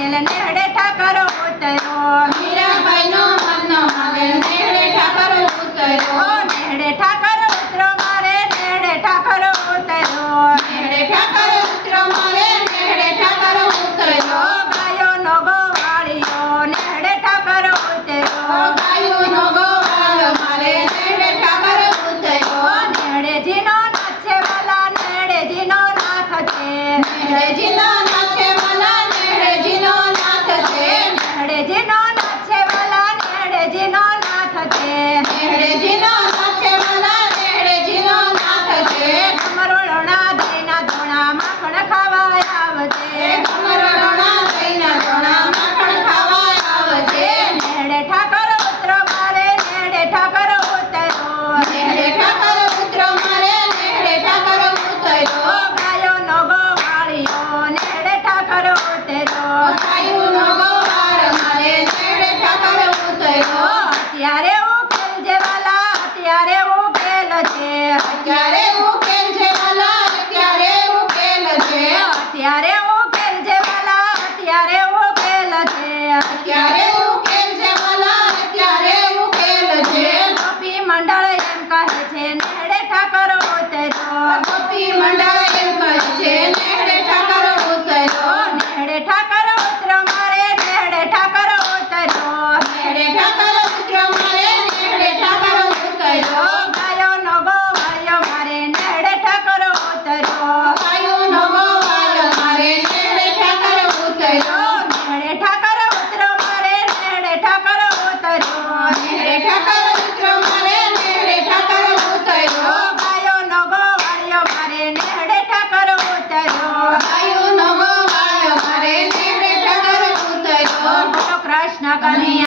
માનેલ નેહડે ઠાકર ઉતર્યો મીરાબાઈનો મનનો માનેલ નેહડે ઠાકર ઉતર્યો નેહડે ઠાકર ઉતરો મારે નેહડે ઠાકર ઉતર્યો નેહડે ઠાકર ઉતરો મારે નેહડે ઠાકર ઉતર્યો ગાયોનો ગોવાળિયો નેહડે ઠાકર ઉતર્યો ગાયોનો ગોવાળિયો મારે નેહડે ઠાકર ઉતર્યો નેહડેજીનો નાથ છે વાલા નેહડેજીનો નાથ છે નેહડેજીનો નાથ છે વાલા નેહડેજીનો નાથ છે નેહડેજીનો નાથ છે વાલા નેહડેજીનો નાથ છે નેહડેજીનો નાથ છે વાલા નેહડેજીનો નાથ છે કમરોળના દહીંના ધોણા માખણ ખાવા આવજે કમરોળના દહીંના ધોણા માખણ ખાવા આવજે નેહડે ઠાકર ઉતરો મારે નેહડે ઠાકર ઉતર્યો નેહડે ઠાકર ઉતરો મારે નેહડે ઠાકર ઉતર્યો ગાયોનો ગોવાળિયો નેહડે ઠાકર ઉતર્યો